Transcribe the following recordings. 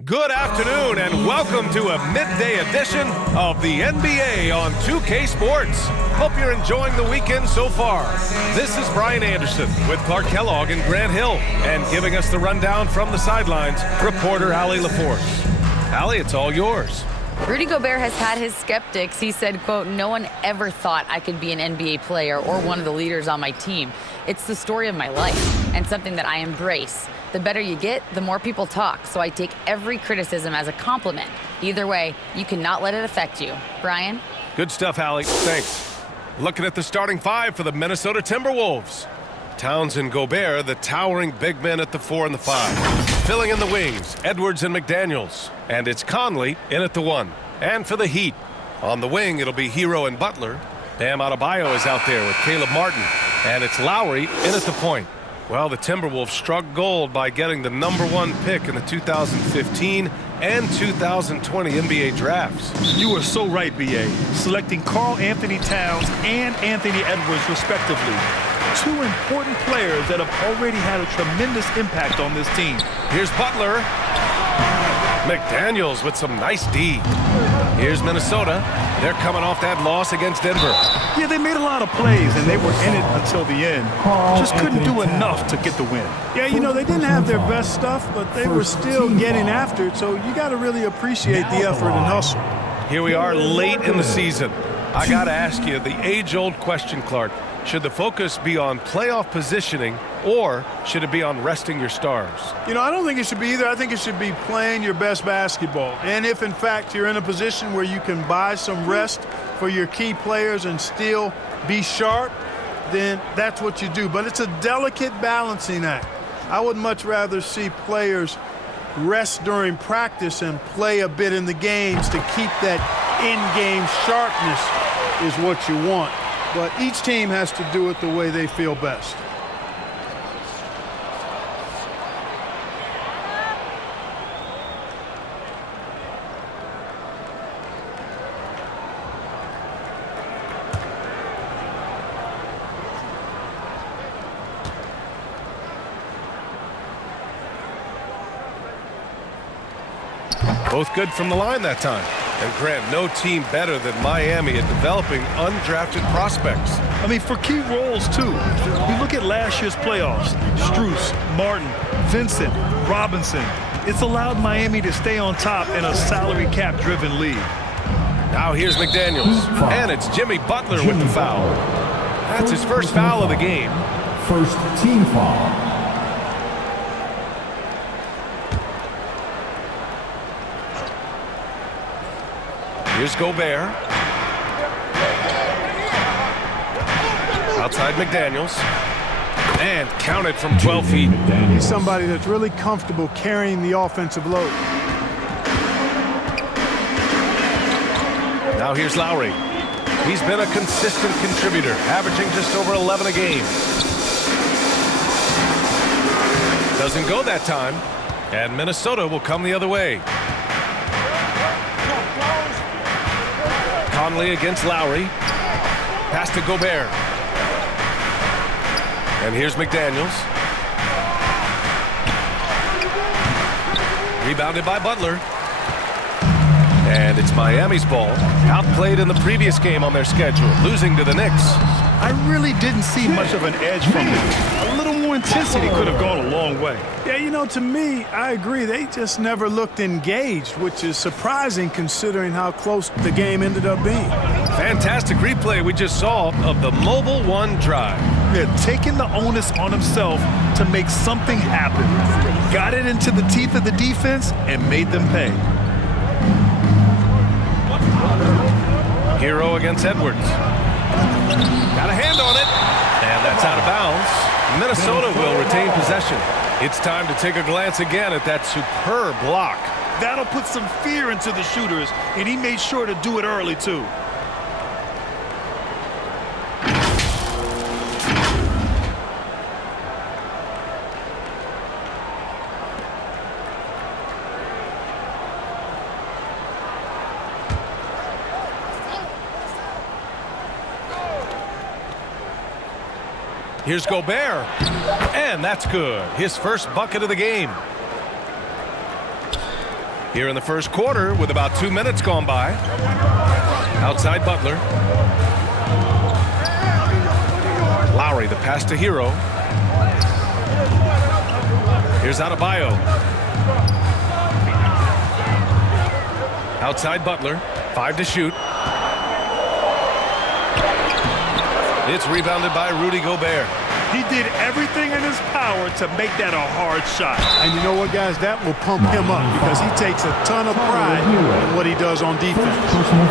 Good afternoon and welcome to a midday edition of the NBA on 2K Sports. Hope you're enjoying the weekend so far. This is Brian Anderson with Clark Kellogg and Grant Hill, and giving us the rundown from the sidelines, reporter Allie LaForce. Allie, it's all yours. Rudy Gobert has had his skeptics. He said, quote, "No one ever thought I could be an NBA player or one of the leaders on my team. It's the story of my life and something that I embrace. The better you get, the more people talk, so I take every criticism as a compliment. Either way, you cannot let it affect you." Brian? Good stuff, Allie. Thanks. Looking at the starting five for the Minnesota Timberwolves. Towns and Gobert, the towering big men at the 4 and the 5. Filling in the wings, Edwards and McDaniels. And it's Conley in at the 1. And for the Heat, on the wing, it'll be Hero and Butler. Bam Adebayo is out there with Caleb Martin. And it's Lowry in at the point. Well, the Timberwolves struck gold by getting the #1 pick in the 2015 and 2020 NBA drafts. You are so right, B.A. Selecting Karl Anthony Towns and Anthony Edwards, respectively. Two important players that have already had a tremendous impact on this team. Here's Butler. McDaniels with some nice D. Here's Minnesota. They're coming off that loss against Denver. Yeah, they made a lot of plays, and they were in it until the end. Just couldn't do enough to get the win. Yeah, you know, they didn't have their best stuff, but they were still getting after it, so you got to really appreciate the effort and hustle. Here we are late in the season. I got to ask you the age-old question, Clark. Should the focus be on playoff positioning, or should it be on resting your stars? You know, I don't think it should be either. I think it should be playing your best basketball. And if, in fact, you're in a position where you can buy some rest for your key players and still be sharp, then that's what you do. But it's a delicate balancing act. I would much rather see players rest during practice and play a bit in the games to keep that in-game sharpness is what you want. But each team has to do it the way they feel best. Both good from the line that time. And Grant, no team better than Miami at developing undrafted prospects. I mean, for key roles, too. You look at last year's playoffs. Strus, Martin, Vincent, Robinson. It's allowed Miami to stay on top in a salary cap-driven league. Now here's McDaniels. And it's Jimmy Butler with the foul. That's his first foul of the game. First team foul. Here's Gobert. Outside McDaniels. And counted from 12 feet. He's somebody that's really comfortable carrying the offensive load. Now here's Lowry. He's been a consistent contributor, averaging just over 11 a game. Doesn't go that time. And Minnesota will come the other way. Conley against Lowry. Pass to Gobert. And here's McDaniels. Rebounded by Butler. And it's Miami's ball. Outplayed in the previous game on their schedule, losing to the Knicks. I really didn't see much of an edge from them. A little more intensity could have gone a long way. Yeah, you know, to me, I agree. They just never looked engaged, which is surprising considering how close the game ended up being. Fantastic replay we just saw of the Mobile One drive. Yeah, taking the onus on himself to make something happen. Got it into the teeth of the defense and made them pay. Hero against Edwards. Got a hand on it. And that's out of bounds. Minnesota will retain possession. It's time to take a glance again at that superb block. That'll put some fear into the shooters, and he made sure to do it early, too. Here's Gobert. And that's good. His first bucket of the game. Here in the first quarter with about 2 minutes gone by. Outside Butler. Lowry, the pass to Hero. Here's Adebayo. Outside Butler. 5 to shoot. It's rebounded by Rudy Gobert. He did everything in his power to make that a hard shot. And you know what, guys? That will pump him up because he takes a ton of pride in what he does on defense.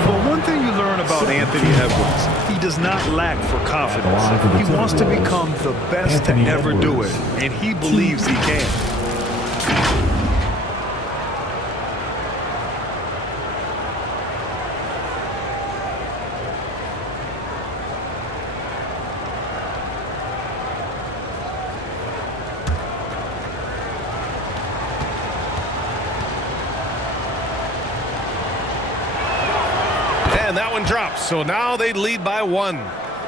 But one thing you learn about Anthony Edwards, he does not lack for confidence. He wants to become the best to ever do it, and he believes he can. And that one drops, so now they lead by 1.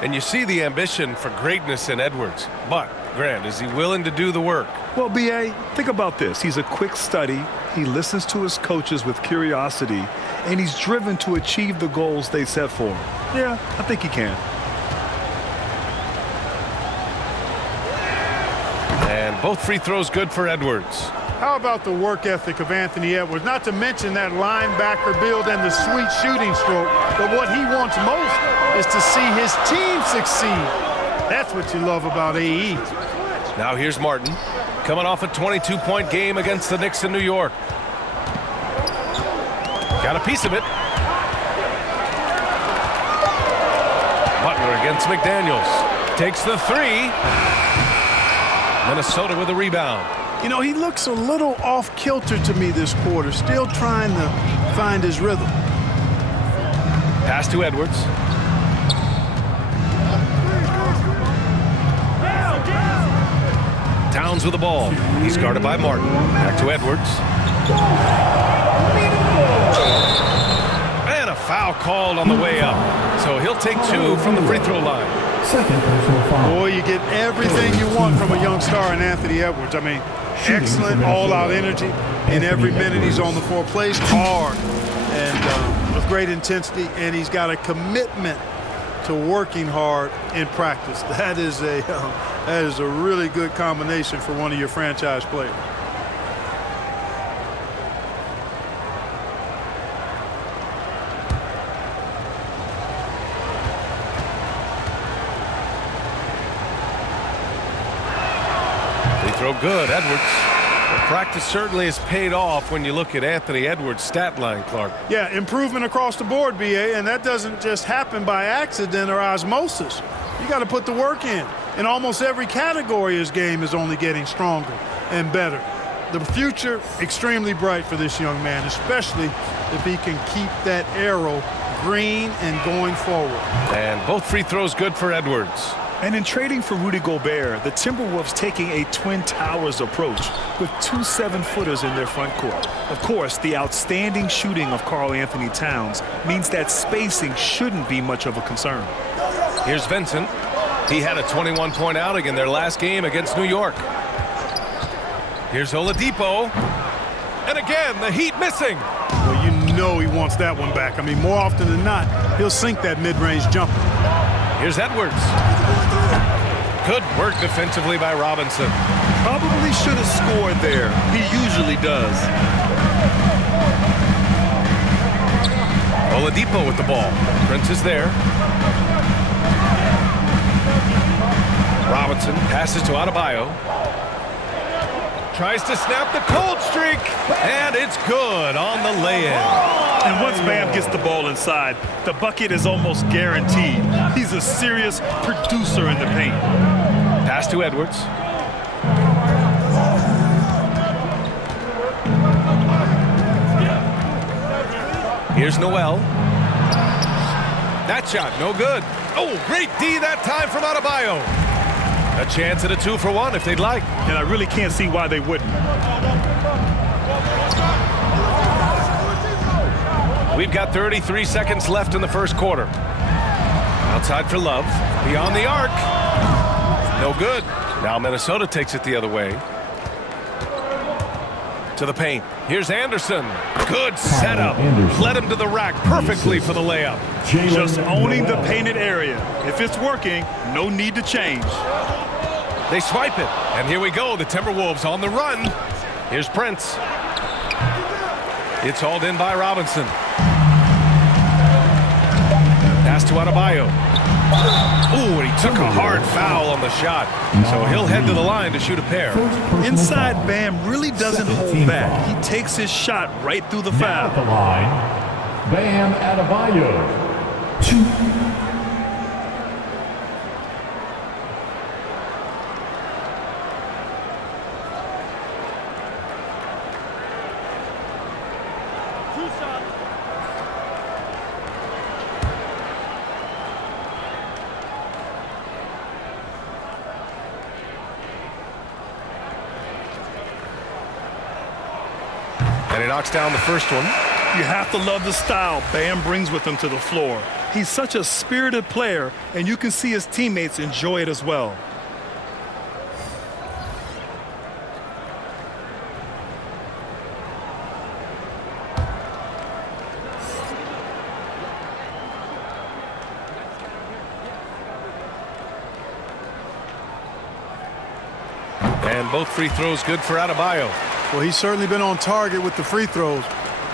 And you see the ambition for greatness in Edwards. But, Grant, is he willing to do the work? Well, B.A., think about this. He's a quick study. He listens to his coaches with curiosity, and he's driven to achieve the goals they set for him. Yeah, I think he can. And both free throws good for Edwards. How about the work ethic of Anthony Edwards? Not to mention that linebacker build and the sweet shooting stroke. But what he wants most is to see his team succeed. That's what you love about AE. Now here's Martin, coming off a 22-point game against the Knicks in New York. Got a piece of it. Butler against McDaniels. Takes the 3. Minnesota with a rebound. You know, he looks a little off-kilter to me this quarter, still trying to find his rhythm. Pass to Edwards. Towns with the ball. He's guarded by Martin. Back to Edwards. And a foul called on the way up. So he'll take 2 from the free throw line. Second personal foul. Boy, you get everything you want from a young star in Anthony Edwards. I mean, excellent all-out energy in every minute he's on the floor. Plays hard and with great intensity, and he's got a commitment to working hard in practice. That is a really good combination for one of your franchise players. Throw good, Edwards. The practice certainly has paid off when you look at Anthony Edwards' stat line, Clark. Yeah, improvement across the board, BA, and that doesn't just happen by accident or osmosis. You got to put the work in. In almost every category, his game is only getting stronger and better. The future, extremely bright for this young man, especially if he can keep that arrow green and going forward. And both free throws good for Edwards. And in trading for Rudy Gobert, the Timberwolves taking a Twin Towers approach with 2 7-footers in their front court. Of course, the outstanding shooting of Karl Anthony Towns means that spacing shouldn't be much of a concern. Here's Vincent. He had a 21-point outing in their last game against New York. Here's Oladipo. And again, the Heat missing. Well, you know he wants that one back. I mean, more often than not, he'll sink that mid-range jumper. Here's Edwards. Good work defensively by Robinson. Probably should have scored there. He usually does. Oladipo with the ball. Prince is there. Robinson passes to Adebayo. Tries to snap the cold streak. And it's good on the lay-in. And once Bam gets the ball inside, the bucket is almost guaranteed. He's a serious producer in the paint. Pass to Edwards. Here's Noel. That shot, no good. Oh, great D that time from Adebayo. A chance at a 2-for-1 if they'd like. And I really can't see why they wouldn't. We've got 33 seconds left in the first quarter. Outside for Love. Beyond the arc. No good. Now Minnesota takes it the other way. To the paint. Here's Anderson. Good setup. Led him to the rack perfectly for the layup. Just owning the painted area. If it's working, no need to change. They swipe it. And here we go. The Timberwolves on the run. Here's Prince. It's hauled in by Robinson. Pass to Adebayo. Ooh, and he took a hard foul on the shot. So he'll head to the line to shoot a pair. Inside Bam really doesn't hold back. He takes his shot right through the foul. At the line, Bam Adebayo. 2. And he knocks down the first one. You have to love the style Bam brings with him to the floor. He's such a spirited player, and you can see his teammates enjoy it as well. And both free throws good for Adebayo. Well, he's certainly been on target with the free throws.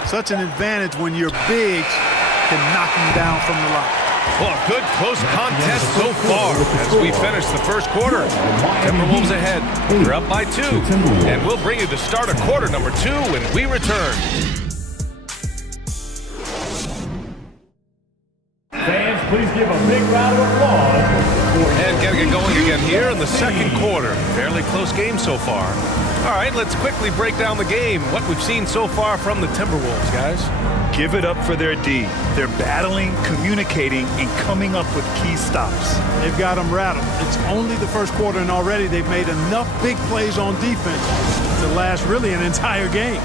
Such an advantage when your bigs can knock him down from the line. Well, good close contest so far as we finish the first quarter. Timberwolves ahead. They're up by 2. And we'll bring you the start of quarter number 2 when we return. Fans, please give a big round of applause. And getting it going again here in the second quarter. Fairly close game so far. All right, let's quickly break down the game. What we've seen so far from the Timberwolves, guys. Give it up for their D. They're battling, communicating, and coming up with key stops. They've got them rattled. It's only the first quarter, and already they've made enough big plays on defense to last really an entire game.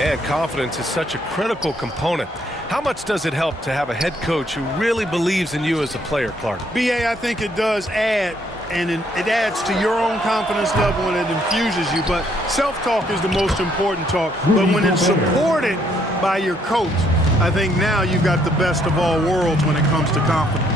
And confidence is such a critical component. How much does it help to have a head coach who really believes in you as a player, Clark? BA, I think it does add, and it adds to your own confidence level and it infuses you. But self-talk is the most important talk. But when it's supported by your coach, I think now you've got the best of all worlds when it comes to confidence.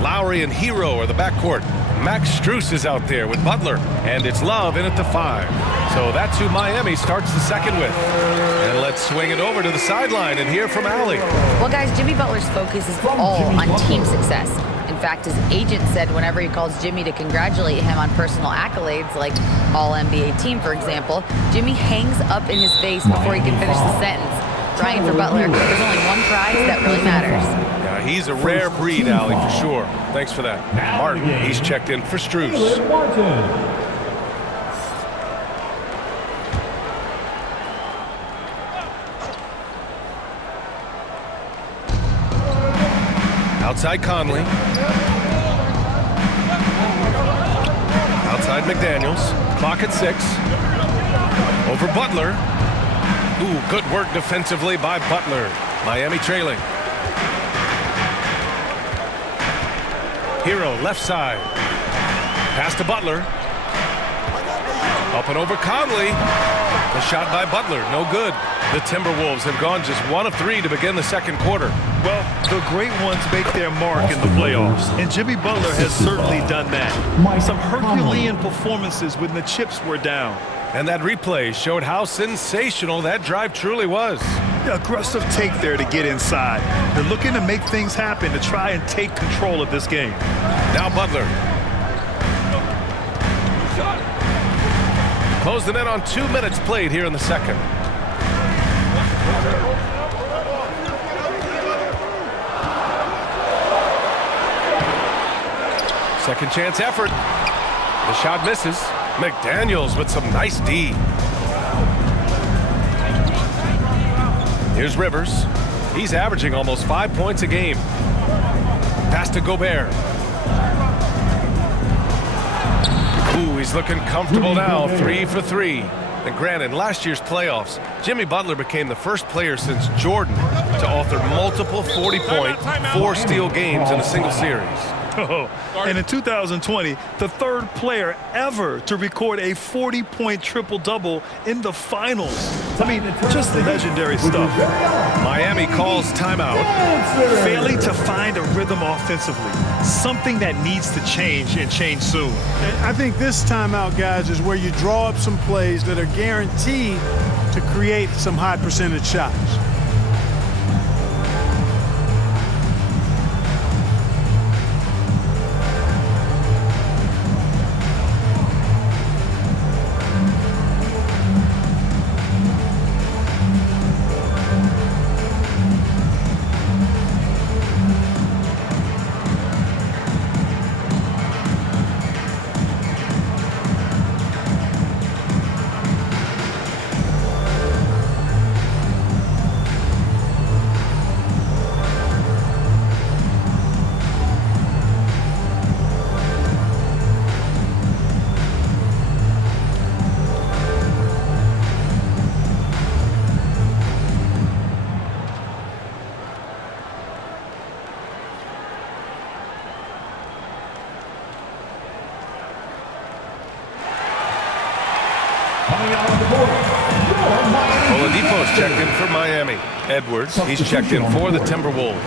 Lowry and Hero are the backcourt. Max Strus is out there with Butler, and it's Love in at the 5. So that's who Miami starts the second with. And let's swing it over to the sideline and hear from Allie. Well, guys, Jimmy Butler's focus is all on team success. In fact, his agent said whenever he calls Jimmy to congratulate him on personal accolades, like All-NBA team, for example, Jimmy hangs up in his face before he can finish the sentence. Trying for Butler, there's only one prize that really matters. Yeah, he's a rare breed, Allie, for sure. Thanks for that. Martin, he's checked in for Strus. Outside Conley. Outside McDaniels. Clock at 6. Over Butler. Ooh, good work defensively by Butler. Miami trailing. Hero, left side. Pass to Butler. Up and over Conley. The shot by Butler, no good. The Timberwolves have gone just 1 of 3 to begin the second quarter. Well, the great ones make their mark in the playoffs, and Jimmy Butler has certainly done that. Some Herculean performances when the chips were down. And that replay showed how sensational that drive truly was. The aggressive take there to get inside. They're looking to make things happen to try and take control of this game. Now Butler. Closing in on 2 minutes played here in the second. Second chance effort. The shot misses. McDaniels with some nice D. Here's Rivers. He's averaging almost 5 points a game. Pass to Gobert. Ooh, he's looking comfortable now. 3 for 3. And granted, in last year's playoffs, Jimmy Butler became the first player since Jordan to author multiple 40-point, 4-steal games in a single series. And in 2020, the third player ever to record a 40-point triple-double in the finals. I mean, just legendary stuff. Miami calls timeout. Failing to find a rhythm offensively, something that needs to change and change soon. And I think this timeout, guys, is where you draw up some plays that are guaranteed to create some high percentage shots. Oladipo's checked in for Miami. Edwards, he's checked in for the Timberwolves.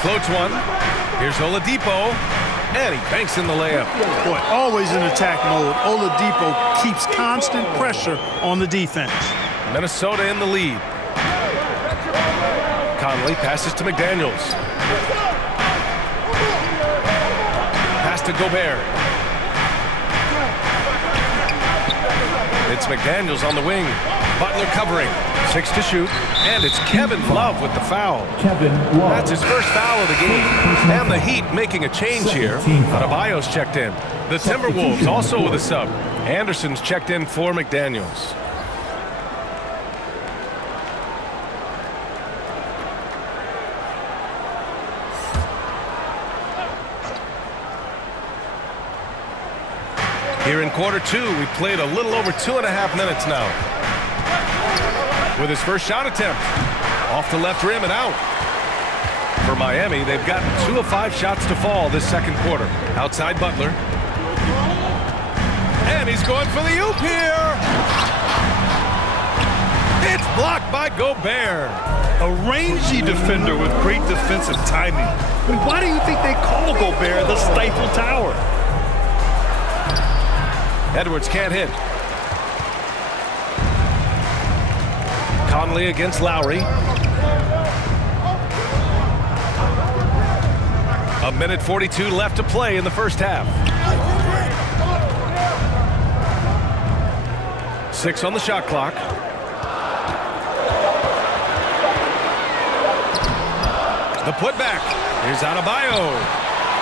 Floats one. Here's Oladipo. And he banks in the layup. Boy, always in attack mode. Oladipo keeps constant pressure on the defense. Minnesota in the lead. Conley passes to McDaniels. Pass to Gobert. It's McDaniels on the wing. Butler covering. 6 to shoot. And it's Kevin Love with the foul. That's his first foul of the game. And the Heat making a change here. Adebayo's checked in. The Timberwolves also with a sub. Anderson's checked in for McDaniels. Here in quarter two, we played a little over 2.5 minutes now. With his first shot attempt. Off the left rim and out. For Miami, they've gotten 2 of 5 shots to fall this second quarter. Outside Butler. And he's going for the oop here. It's blocked by Gobert. A rangy defender with great defensive timing. I mean, why do you think they call Gobert the Stifle Tower? Edwards can't hit. Conley against Lowry. A minute 42 left to play in the first half. 6 on the shot clock. The putback. Here's Adebayo.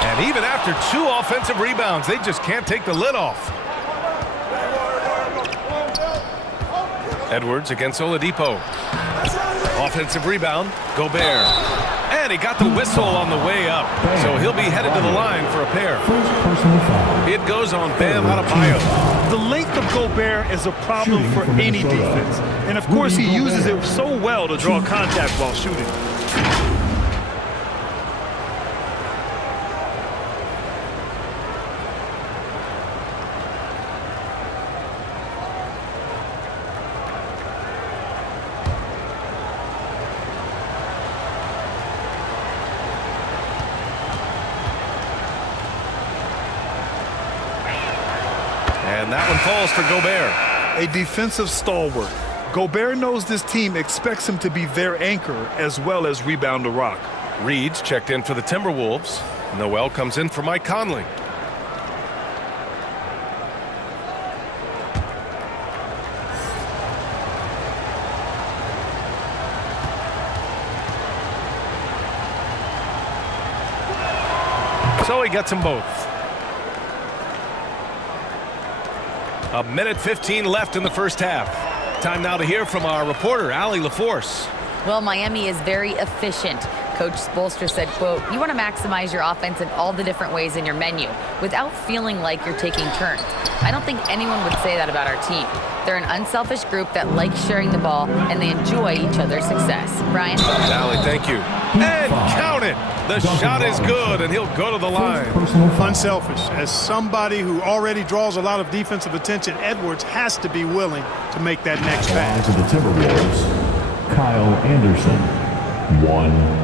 And even after 2 offensive rebounds, they just can't take the lid off. Edwards against Oladipo. Offensive rebound, Gobert. And he got the whistle on the way up. So he'll be headed to the line for a pair. It goes on Bam Adebayo. The length of Gobert is a problem for any defense. And of course he uses it so well to draw contact while shooting. And that one falls for Gobert. A defensive stalwart. Gobert knows this team expects him to be their anchor as well as rebound the rock. Reed's checked in for the Timberwolves. Noel comes in for Mike Conley. So he gets them both. A minute 15 left in the first half. Time now to hear from our reporter, Allie LaForce. Well, Miami is very efficient. Coach Spoelstra said, quote, "You want to maximize your offense in all the different ways in your menu without feeling like you're taking turns." I don't think anyone would say that about our team. They're an unselfish group that likes sharing the ball, and they enjoy each other's success. Brian? Allie, thank you. And count it! The shot is good, and he'll go to the line. Unselfish. As somebody who already draws a lot of defensive attention, Edwards has to be willing to make that next pass. To the Timberwolves, Kyle Anderson, 1.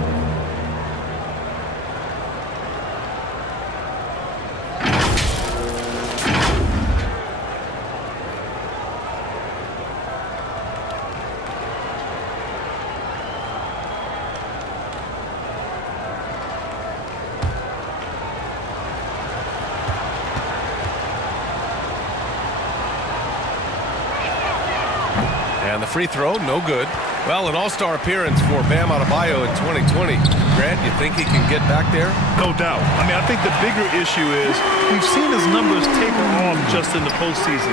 And the free throw, no good. Well, an all-star appearance for Bam Adebayo in 2020. Grant, you think he can get back there? No doubt. I mean, I think the bigger issue is we've seen his numbers taper off just in the postseason.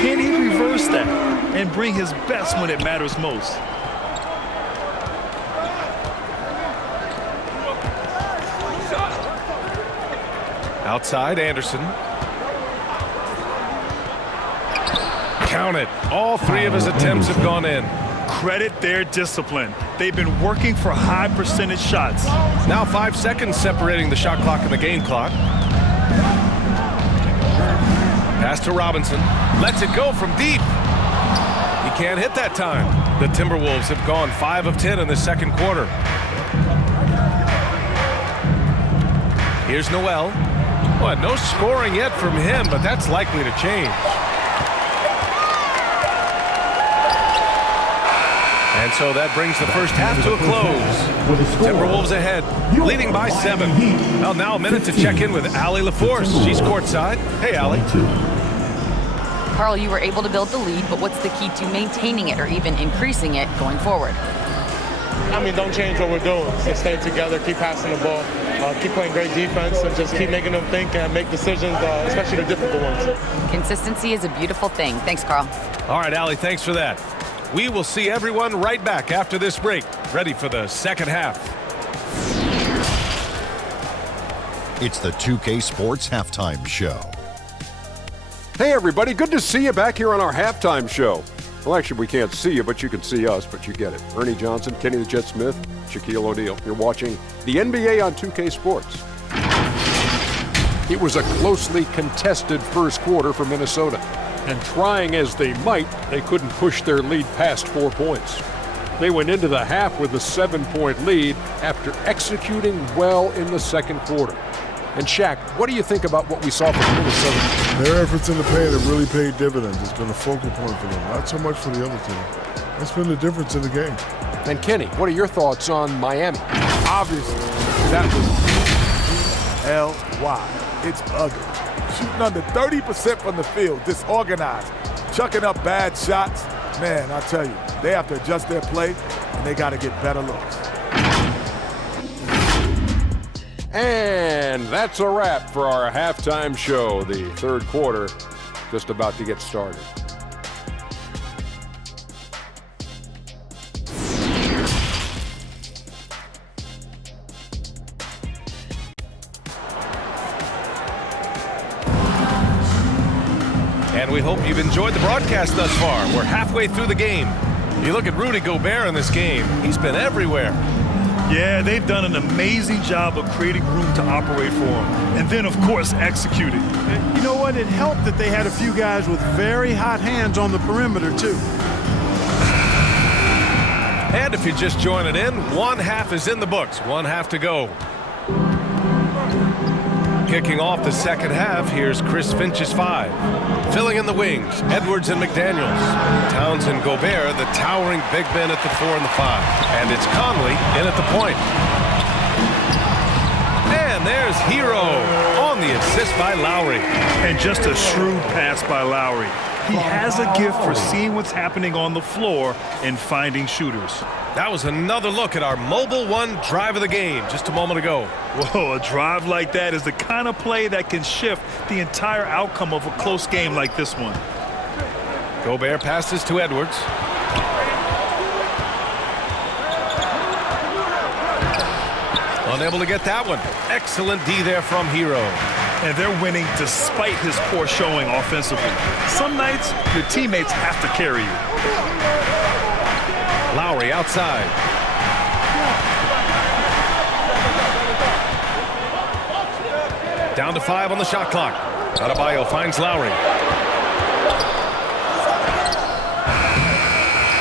Can he reverse that and bring his best when it matters most? Outside, Anderson. Count it. All three of his attempts have gone in. Credit their discipline. They've been working for high percentage shots. Now 5 seconds separating the shot clock and the game clock. Pass to Robinson. Lets it go from deep. He can't hit that time. The Timberwolves have gone 5 of 10 in the second quarter. Here's Noel. Well, no scoring yet from him, but that's likely to change. And so that brings the first half to a close. Timberwolves ahead, leading by 7. Well, now a minute to check in with Allie LaForce. She's courtside. Hey, Allie. Carl, you were able to build the lead, but what's the key to maintaining it or even increasing it going forward? I mean, don't change what we're doing. Just stay together, keep passing the ball, keep playing great defense, and just keep making them think and make decisions, especially the difficult ones. Consistency is a beautiful thing. Thanks, Carl. All right, Allie, thanks for that. We will see everyone right back after this break, ready for the second half. It's the 2K Sports Halftime Show. Hey, everybody. Good to see you back here on our halftime show. Well, actually, we can't see you, but you can see us, but you get it. Ernie Johnson, Kenny the Jet Smith, Shaquille O'Neal. You're watching the NBA on 2K Sports. It was a closely contested first quarter for Minnesota. And trying as they might, they couldn't push their lead past 4 points. They went into the half with a 7-point lead after executing well in the second quarter. And Shaq, what do you think about what we saw from Minnesota? Their efforts in the paint have really paid dividends. It's been a focal point for them, not so much for the other team. That's been the difference in the game. And Kenny, what are your thoughts on Miami? Obviously, that was L-Y. It's ugly. Shooting under 30% from the field, disorganized, chucking up bad shots. Man, I tell you, they have to adjust their play, and they got to get better looks. And that's a wrap for our halftime show. The third quarter just about to get started. And we hope you've enjoyed the broadcast thus far. We're halfway through the game. You look at Rudy Gobert in this game. He's been everywhere. Yeah, they've done an amazing job of creating room to operate for him. And then, of course, executing. And you know what? It helped that they had a few guys with very hot hands on the perimeter, too. And if you're just joining in, one half is in the books. One half to go. Kicking off the second half, here's Chris Finch's 5. Filling in the wings, Edwards and McDaniels. Towns and Gobert, the towering big men at the 4 and the 5. And it's Conley in at the point. And there's Hero on the assist by Lowry. And just a shrewd pass by Lowry. He has a gift for seeing what's happening on the floor and finding shooters. That was another look at our Mobile One drive of the game just a moment ago. Whoa, a drive like that is the kind of play that can shift the entire outcome of a close game like this one. Gobert passes to Edwards. Unable to get that one. Excellent D there from Hero. And they're winning despite his poor showing offensively. Some nights, your teammates have to carry you. Lowry outside. Down to 5 on the shot clock. Adebayo finds Lowry.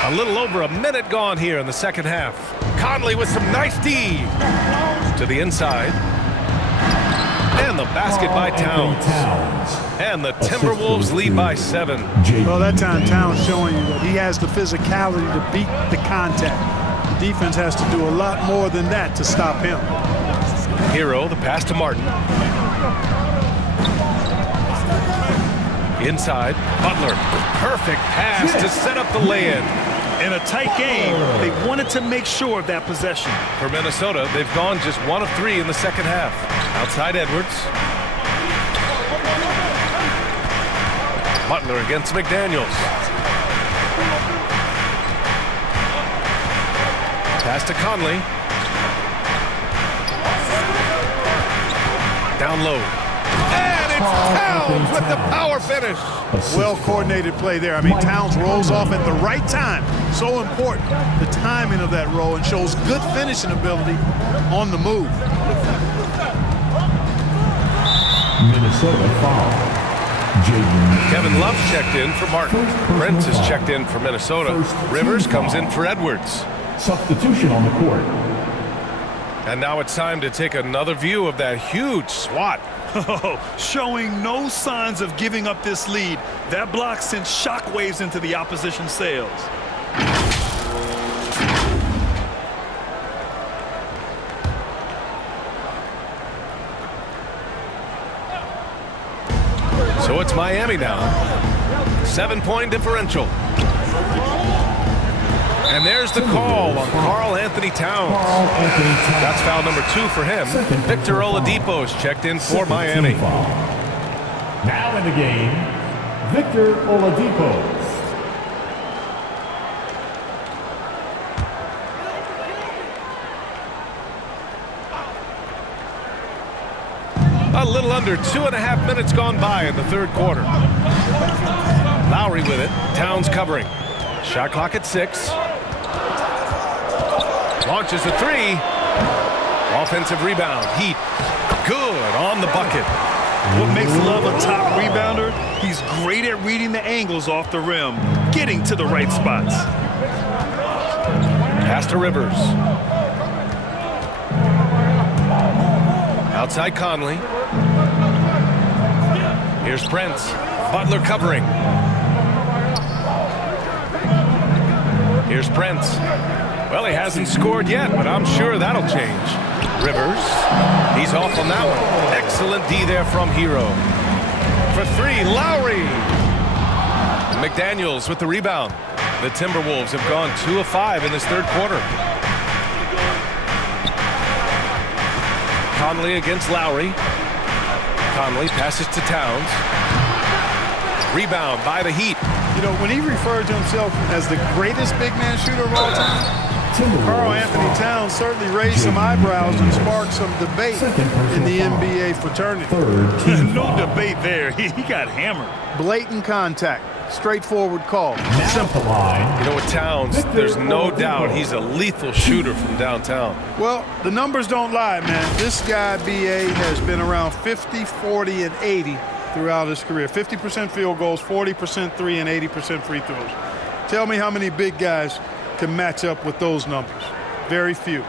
A little over a minute gone here in the second half. Conley with some nice D. To the inside. And the basket by Towns. And the Timberwolves lead by 7. Well, that time Towns showing you that he has the physicality to beat the contact. The defense has to do a lot more than that to stop him. Hero, the pass to Martin. Inside, Butler. Perfect pass to set up the lay-in. In a tight game, they wanted to make sure of that possession. For Minnesota, they've gone just 1 of 3 in the second half. Outside Edwards. Butler against McDaniels. Pass to Conley. Down low. And it's Towns with the power finish. Well-coordinated play there. I mean, Towns rolls off at the right time. So important, the timing of that roll, and shows good finishing ability on the move. Minnesota foul. Kevin Love's checked in for Martin. Prince is checked in for Minnesota. Rivers comes in for Edwards. Substitution on the court. And now it's time to take another view of that huge swat. Showing no signs of giving up this lead. That block sent shockwaves into the opposition sails. So it's Miami now. 7-point differential. And there's the call on Karl Anthony Towns. That's foul number 2 for him. Victor Oladipo is checked in for Miami. Now in the game, Victor Oladipo. A little under 2.5 minutes gone by in the third quarter. Lowry with it. Towns covering. Shot clock at 6. Launches a 3. Offensive rebound. Heat. Good on the bucket. What makes Love a top rebounder? He's great at reading the angles off the rim, getting to the right spots. Pass to Rivers. Outside Conley. Here's Prince. Butler covering. Here's Prince. Well, he hasn't scored yet, but I'm sure that'll change. Rivers. He's off on that one. Excellent D there from Hero. For 3, Lowry. McDaniels with the rebound. The Timberwolves have gone 2 of 5 in this third quarter. Conley against Lowry. Conley passes to Towns. Rebound by the Heat. You know, when he referred to himself as the greatest big man shooter of all time, Karl Anthony Towns certainly raised some eyebrows and sparked some debate in the NBA fraternity. No debate there. He got hammered. Blatant contact. Straightforward call. Simple. You know, with Towns, there's no doubt he's a lethal shooter from downtown. Well, the numbers don't lie, man. This guy, B.A., has been around 50, 40, and 80 throughout his career. 50% field goals, 40% 3, and 80% free throws. Tell me how many big guys can match up with those numbers. Very few.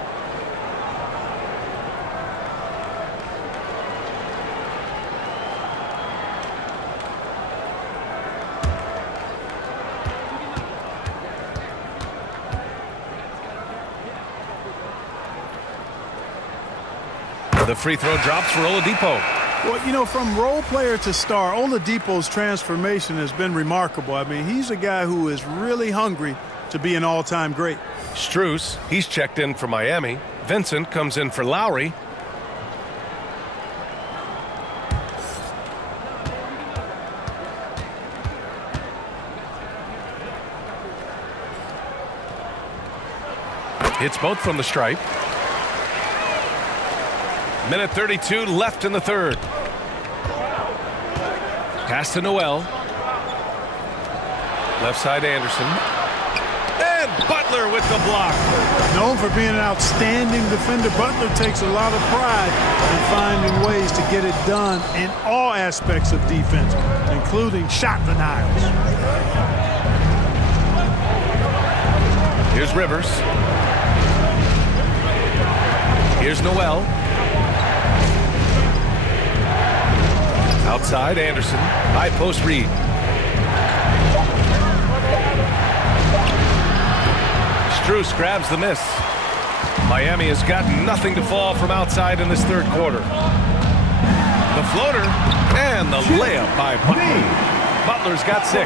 The free throw drops for Oladipo. Well, you know, from role player to star, Oladipo's transformation has been remarkable. I mean, he's a guy who is really hungry to be an all-time great. Strus, he's checked in for Miami. Vincent comes in for Lowry. Hits both from the stripe. Minute 32 left in the third. Pass to Noel. Left side Anderson. And Butler with the block. Known for being an outstanding defender, Butler takes a lot of pride in finding ways to get it done in all aspects of defense, including shot denials. Here's Rivers. Here's Noel. Outside Anderson. High post Reed. Strus grabs the miss. Miami has got nothing to fall from outside in this third quarter. The floater and the layup by Butler. Butler's got 6.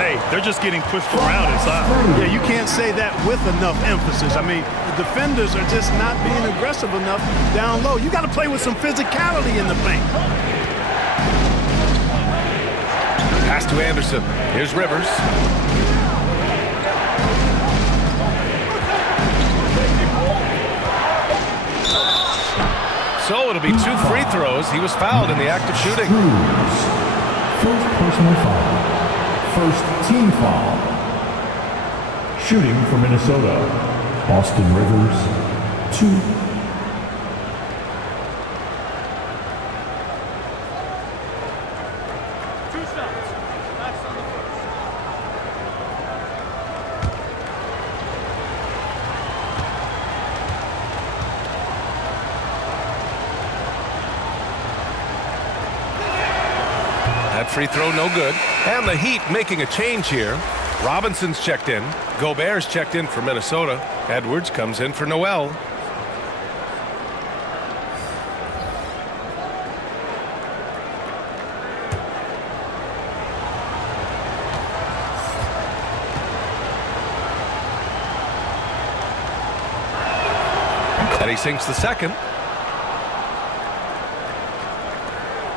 Hey, they're just getting pushed around inside. Yeah, you can't say that with enough emphasis. I mean, the defenders are just not being aggressive enough down low. You got to play with some physicality in the paint. Pass to Anderson. Here's Rivers. So it'll be 2 free throws. He was fouled in the act of shooting. First personal foul. First team foul. Shooting for Minnesota. Austin Rivers, 2. That free throw no good. And the Heat making a change here. Robinson's checked in. Gobert's checked in for Minnesota. Edwards comes in for Noel. And he sinks the second.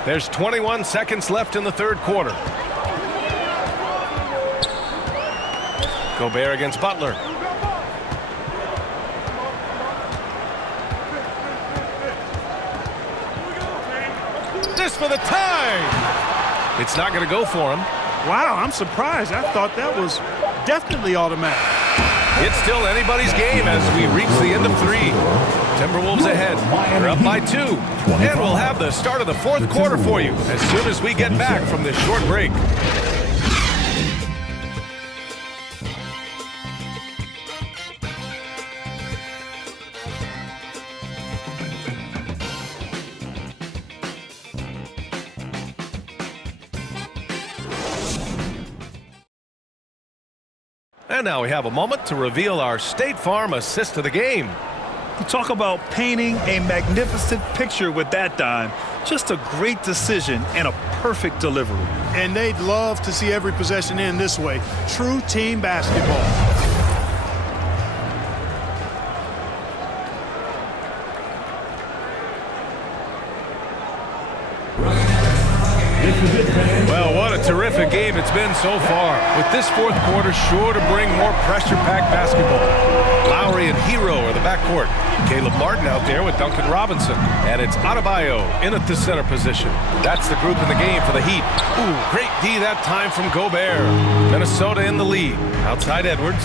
There's 21 seconds left in the third quarter. Gobert against Butler. This for the tie. It's not going to go for him. Wow, I'm surprised. I thought that was definitely automatic. It's still anybody's game as we reach the end of 3. Timberwolves ahead. They're up by 2. And we'll have the start of the fourth quarter for you as soon as we get back from this short break. And now we have a moment to reveal our State Farm assist of the game. You talk about painting a magnificent picture with that dime. Just a great decision and a perfect delivery. And they'd love to see every possession end this way. True team basketball. Well, what a terrific game it's been so far. With this fourth quarter sure to bring more pressure-packed basketball. Lowry and Hero are the backcourt. Caleb Martin out there with Duncan Robinson. And it's Adebayo in at the center position. That's the group in the game for the Heat. Ooh, great D that time from Gobert. Minnesota in the lead. Outside Edwards.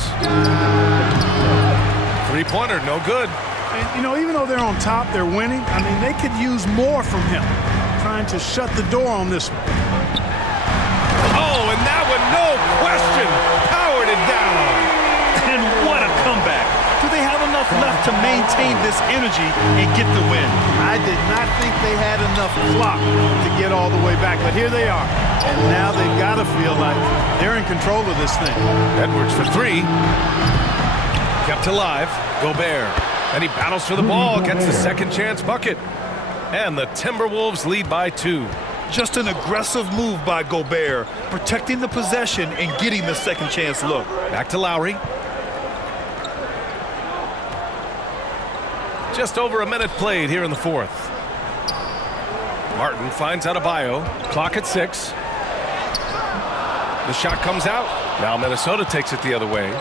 Three-pointer, no good. And, you know, even though they're on top, they're winning. I mean, they could use more from him. Trying to shut the door on this one. Oh, and that one, no question, powered it down. And what a comeback. Do they have enough left to maintain this energy and get the win? I did not think they had enough clock to get all the way back, but here they are. And now they've got to feel like they're in control of this thing. Edwards for 3. Kept alive, Gobert. And he battles for the ball, gets the second chance bucket. And the Timberwolves lead by 2. Just an aggressive move by Gobert, protecting the possession and getting the second chance look. Back to Lowry. Just over a minute played here in the fourth. Martin finds Adebayo. Clock at 6. The shot comes out. Now Minnesota takes it the other way.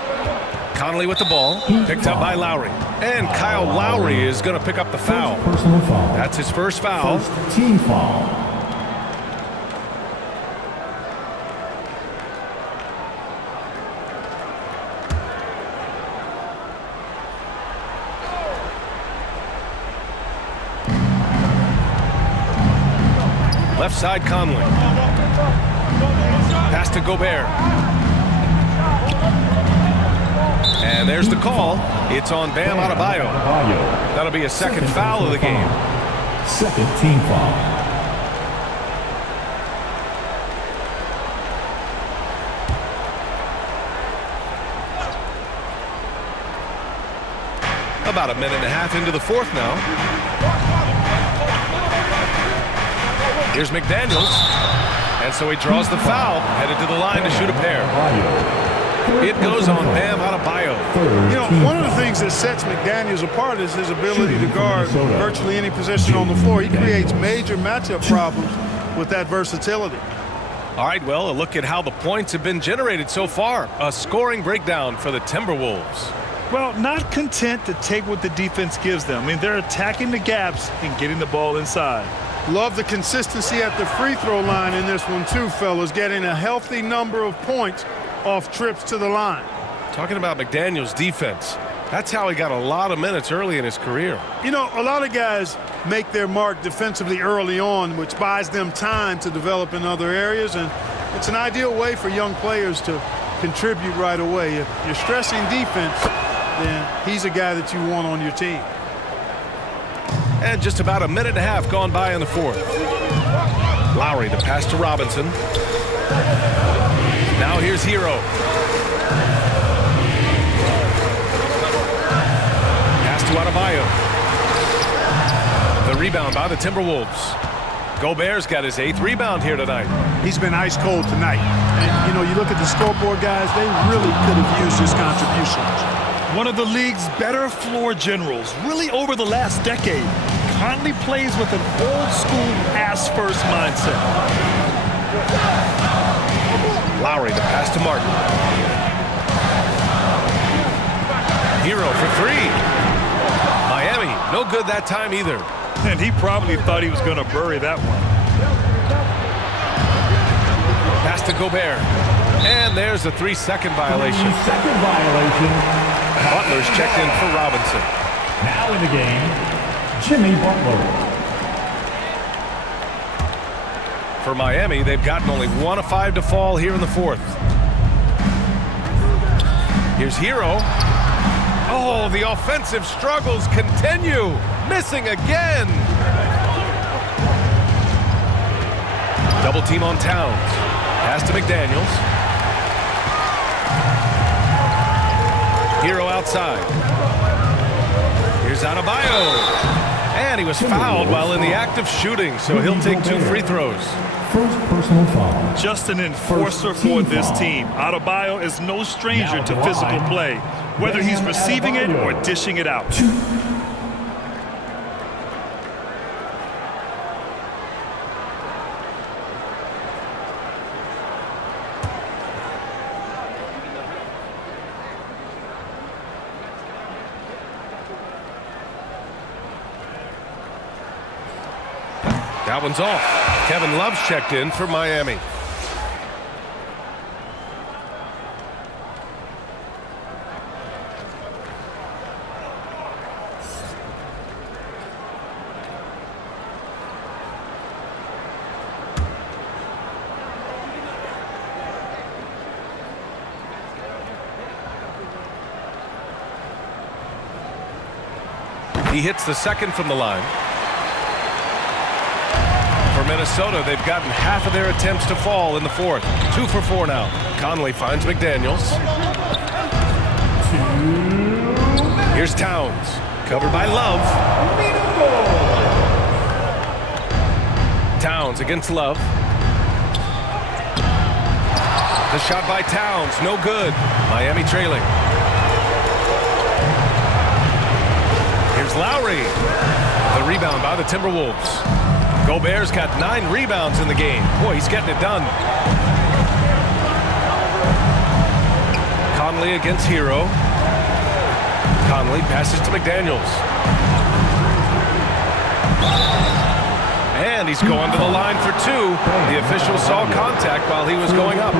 Conley with the ball. Picked up by Lowry. And Kyle Lowry is going to pick up the foul. Personal foul. That's his first foul. First team foul. Left side, Conley. Pass to Gobert. And there's the call. It's on Bam Adebayo. That'll be a second foul of the game. Second team foul. About a minute and a half into the fourth now. Here's McDaniels. And so he draws the foul, headed to the line to shoot a pair. It goes on Bam Adebayo. You know, one of the things that sets McDaniels apart is his ability to guard virtually any position on the floor. He creates major matchup problems with that versatility. All right, well, a look at how the points have been generated so far. A scoring breakdown for the Timberwolves. Well, not content to take what the defense gives them. I mean, they're attacking the gaps and getting the ball inside. Love the consistency at the free throw line in this one too, fellas. Getting a healthy number of points off trips to the line. Talking about McDaniels' defense, that's how he got a lot of minutes early in his career. You know, a lot of guys make their mark defensively early on, which buys them time to develop in other areas, and it's an ideal way for young players to contribute right away. If you're stressing defense, then he's a guy that you want on your team. And just about a minute and a half gone by in the fourth. Lowry, the pass to Robinson. Now here's Hero. Pass to Adebayo. The rebound by the Timberwolves. Gobert's got his 8th rebound here tonight. He's been ice cold tonight. And, you know, you look at the scoreboard, guys, they really could have used his contributions. One of the league's better floor generals, really over the last decade. Conley plays with an old-school pass-first mindset. Lowry, the pass to Martin. Hero for 3. Miami, no good that time either. And he probably thought he was going to bury that one. Pass to Gobert. And there's a 3-second violation. 3-second violation. Butler's checked in for Robinson. Now in the game, Jimmy Butler. For Miami, they've gotten only 1 of 5 to fall here in the fourth. Here's Hero. Oh, the offensive struggles continue. Missing again. Double team on Towns. Pass to McDaniels. Hero outside. Here's Adebayo. And he was fouled while in the act of shooting, so he'll take 2 free throws. First personal foul. Just an enforcer for this team. Adebayo is no stranger to physical play, whether he's receiving it or dishing it out. That one's off. Kevin Love's checked in for Miami. He hits the second from the line. For Minnesota, they've gotten half of their attempts to fall in the fourth. 2 for 4 now. Conley finds McDaniels. Here's Towns. Covered by Love. Towns against Love. The shot by Towns, no good. Miami trailing. Here's Lowry. The rebound by the Timberwolves. Gobert's got 9 rebounds in the game. Boy, he's getting it done. Conley against Hero. Conley passes to McDaniels. And he's going to the line for two. The official saw contact while he was going up.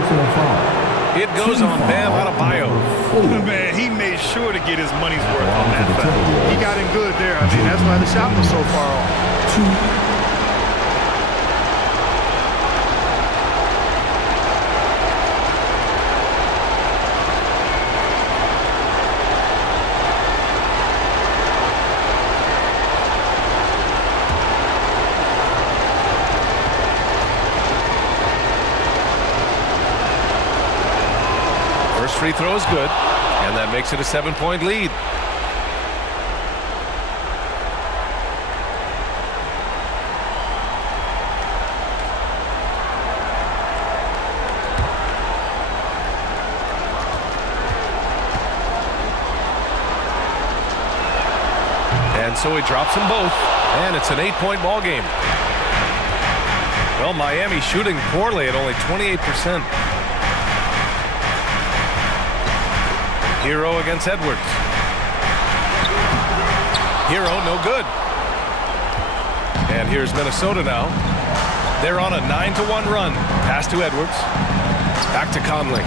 It goes on Bam Adebayo. Man, he made sure to get his money's worth on that foul. He got him good there. I mean, that's why the shot was so far off. First free throw is good, and that makes it a 7-point lead. And so he drops them both, and it's an 8-point ball game. Well, Miami shooting poorly at only 28%. Hero against Edwards. Hero, no good. And here's Minnesota now. They're on a 9-1 run. Pass to Edwards. Back to Conley.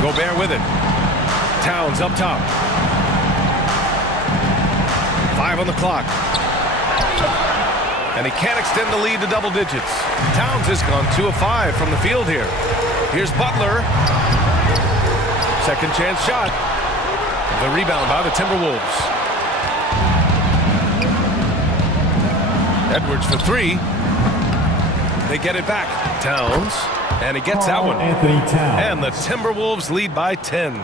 Gobert with it. Towns up top. 5 on the clock. And he can't extend the lead to double digits. Towns has gone 2 of 5 from the field here. Here's Butler. Second chance shot. The rebound by the Timberwolves. Edwards for 3. They get it back. Towns. And he gets that one. And the Timberwolves lead by 10.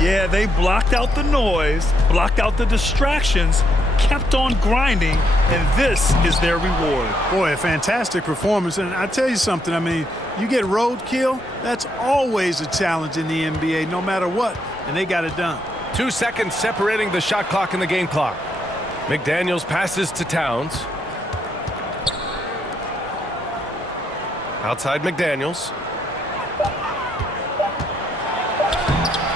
Yeah, they blocked out the noise, blocked out the distractions, kept on grinding, and this is their reward. Boy, a fantastic performance. And I tell you something, I mean, you get roadkill, that's always a challenge in the NBA, no matter what, and they got it done. 2 seconds separating the shot clock and the game clock. McDaniels passes to Towns. Outside McDaniels.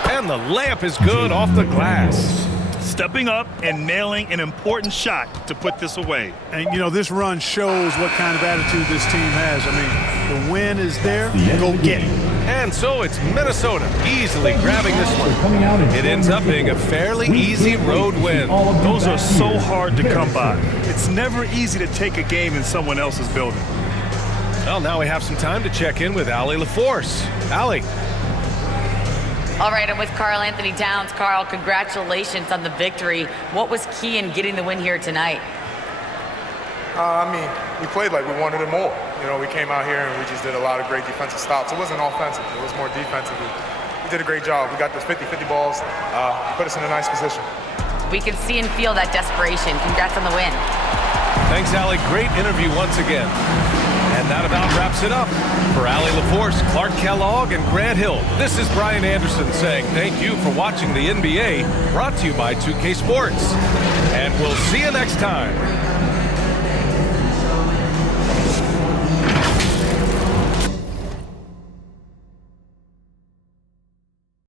And the layup is good off the glass. Stepping up and nailing an important shot to put this away. And, you know, this run shows what kind of attitude this team has. I mean, the win is there, go get it. And so it's Minnesota easily grabbing this one. It ends up being a fairly easy road win. Those are so hard to come by. It's never easy to take a game in someone else's building. Well, now we have some time to check in with Allie LaForce. Allie. All right, I'm with Karl Anthony Towns. Karl, congratulations on the victory. What was key in getting the win here tonight? I mean, we played like we wanted it more. You know, we came out here and we just did a lot of great defensive stops. It wasn't offensive. It was more defensive. We did a great job. We got those 50-50 balls, put us in a nice position. We can see and feel that desperation. Congrats on the win. Thanks, Allie. Great interview once again. And that about wraps it up. For Allie LaForce, Clark Kellogg, and Grant Hill, this is Brian Anderson saying thank you for watching the NBA, brought to you by 2K Sports. And we'll see you next time.